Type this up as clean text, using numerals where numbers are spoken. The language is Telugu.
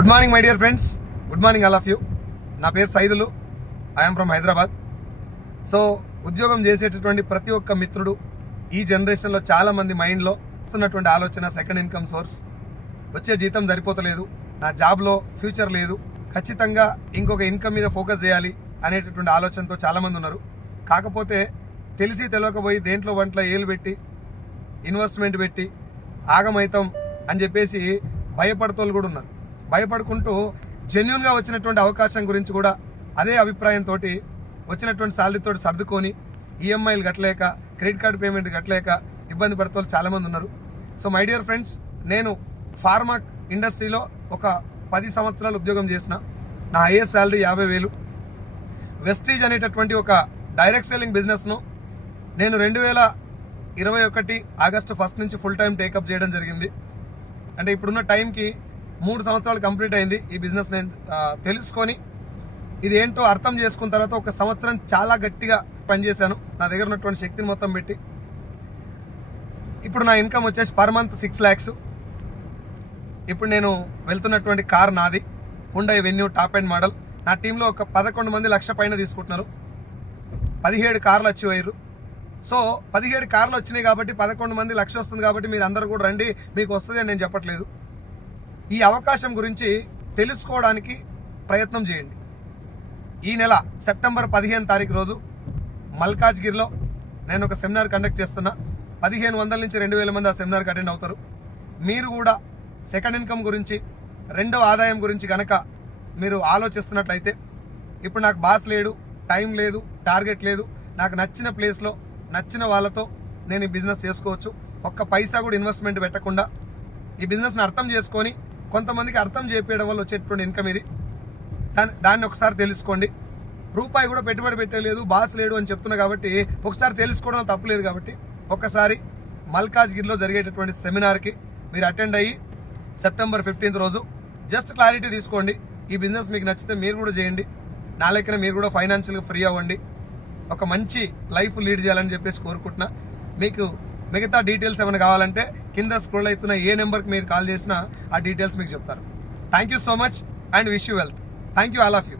Good morning my dear friends, good morning all of you. నా పేరు Saidulu, I'm from Hyderabad. So ఉద్యోగం చేసేటటువంటి ప్రతి ఒక్క మిత్రుడు ఈ జనరేషన్లో చాలామంది మైండ్లో వస్తున్నటువంటి ఆలోచన సెకండ్ ఇన్కమ్ సోర్స్. వచ్చే జీతం సరిపోతలేదు, నా జాబ్లో ఫ్యూచర్ లేదు, ఖచ్చితంగా ఇంకొక ఇన్కమ్ మీద ఫోకస్ చేయాలి అనేటటువంటి ఆలోచనతో చాలామంది ఉన్నారు. కాకపోతే తెలిసి తెలియకపోయి దేంట్లో వంటలో ఏలు పెట్టి ఇన్వెస్ట్మెంట్ పెట్టి ఆగమైతం అని చెప్పేసి భయపడుతోళ్ళు కూడా ఉన్నారు. భయపడుకుంటూ జెన్యున్గా వచ్చినటువంటి అవకాశం గురించి కూడా అదే అభిప్రాయంతో వచ్చినటువంటి శాలరీతో సర్దుకొని ఈఎంఐలు కట్టలేక క్రెడిట్ కార్డు పేమెంట్ కట్టలేక ఇబ్బంది పడుతూ చాలామంది ఉన్నారు. సో మై డియర్ ఫ్రెండ్స్, నేను ఫార్మా ఇండస్ట్రీలో ఒక 10 సంవత్సరాలు ఉద్యోగం చేసిన. నా హైయెస్ట్ శాలరీ 50,000. వెస్టీజ్ అనేటటువంటి ఒక డైరెక్ట్ సెల్లింగ్ బిజినెస్ను నేను 2021 ఆగస్టు 1 నుంచి ఫుల్ టైం టేకప్ చేయడం జరిగింది. అంటే ఇప్పుడున్న టైంకి 3 సంవత్సరాలు కంప్లీట్ అయింది. ఈ బిజినెస్ నేను తెలుసుకొని ఇది ఏంటో అర్థం చేసుకున్న తర్వాత 1 సంవత్సరం చాలా గట్టిగా పనిచేశాను, నా దగ్గర ఉన్నటువంటి శక్తిని మొత్తం పెట్టి. ఇప్పుడు నా ఇన్కమ్ వచ్చేసి పర్ మంత్ 6 lakhs. ఇప్పుడు నేను వెళ్తున్నటువంటి కార్ నాది, Hyundai venue top and model. నా టీంలో ఒక 11 మంది లక్ష పైన తీసుకుంటున్నారు. 17 కార్లు అచీవ్ అయ్యారు. సో 17 కార్లు వచ్చినాయి కాబట్టి 11 మంది లక్ష వస్తుంది కాబట్టి మీరు అందరూ కూడా రండి, మీకు వస్తుంది అని నేను చెప్పట్లేదు. ఈ అవకాశం గురించి తెలుసుకోవడానికి ప్రయత్నం చేయండి. ఈ నెల సెప్టెంబర్ 15 తారీఖు రోజు మల్కాజ్గిరిలో నేను ఒక సెమినార్ కండక్ట్ చేస్తున్నా. 1500 నుంచి 2000 మంది ఆ సెమినార్కి అటెండ్ అవుతారు. మీరు కూడా సెకండ్ ఇన్కమ్ గురించి, రెండవ ఆదాయం గురించి కనుక మీరు ఆలోచిస్తున్నట్లయితే, ఇప్పుడు నాకు బాస్ లేడు, టైం లేదు, టార్గెట్ లేదు, నాకు నచ్చిన ప్లేస్లో నచ్చిన వాళ్ళతో నేను ఈ బిజినెస్ చేసుకోవచ్చు, ఒక్క పైసా కూడా ఇన్వెస్ట్మెంట్ పెట్టకుండా ఈ బిజినెస్ని అర్థం చేసుకొని కొంతమందికి అర్థం చేపించడం వల్ల వచ్చేటువంటి ఇన్కమ్ ఇది. దాన్ని ఒకసారి తెలుసుకోండి. రూపాయి కూడా పెట్టుబడి పెట్టలేదు, బాస్ లేడు అని చెప్తున్నా కాబట్టి ఒకసారి తెలుసుకోవడం తప్పులేదు. కాబట్టి ఒక్కసారి మల్కాజ్గిరిలో జరిగేటటువంటి సెమినార్కి మీరు అటెండ్ అయ్యి సెప్టెంబర్ 15 రోజు జస్ట్ క్లారిటీ తీసుకోండి. ఈ బిజినెస్ మీకు నచ్చితే మీరు కూడా చేయండి. నా లెక్కన మీరు కూడా ఫైనాన్షియల్గా ఫ్రీ అవ్వండి, ఒక మంచి లైఫ్ లీడ్ చేయాలని చెప్పేసి కోరుకుంటున్నా. మీకు మిగతా డీటెయిల్స్ ఏమైనా కావాలంటే కింద స్క్రోల్ అవుతున్న ఏ నెంబర్కి మీరు కాల్ చేసినా ఆ డీటెయిల్స్ మీకు చెప్తారు. Thank you so much and wish you wealth. Thank you all of you.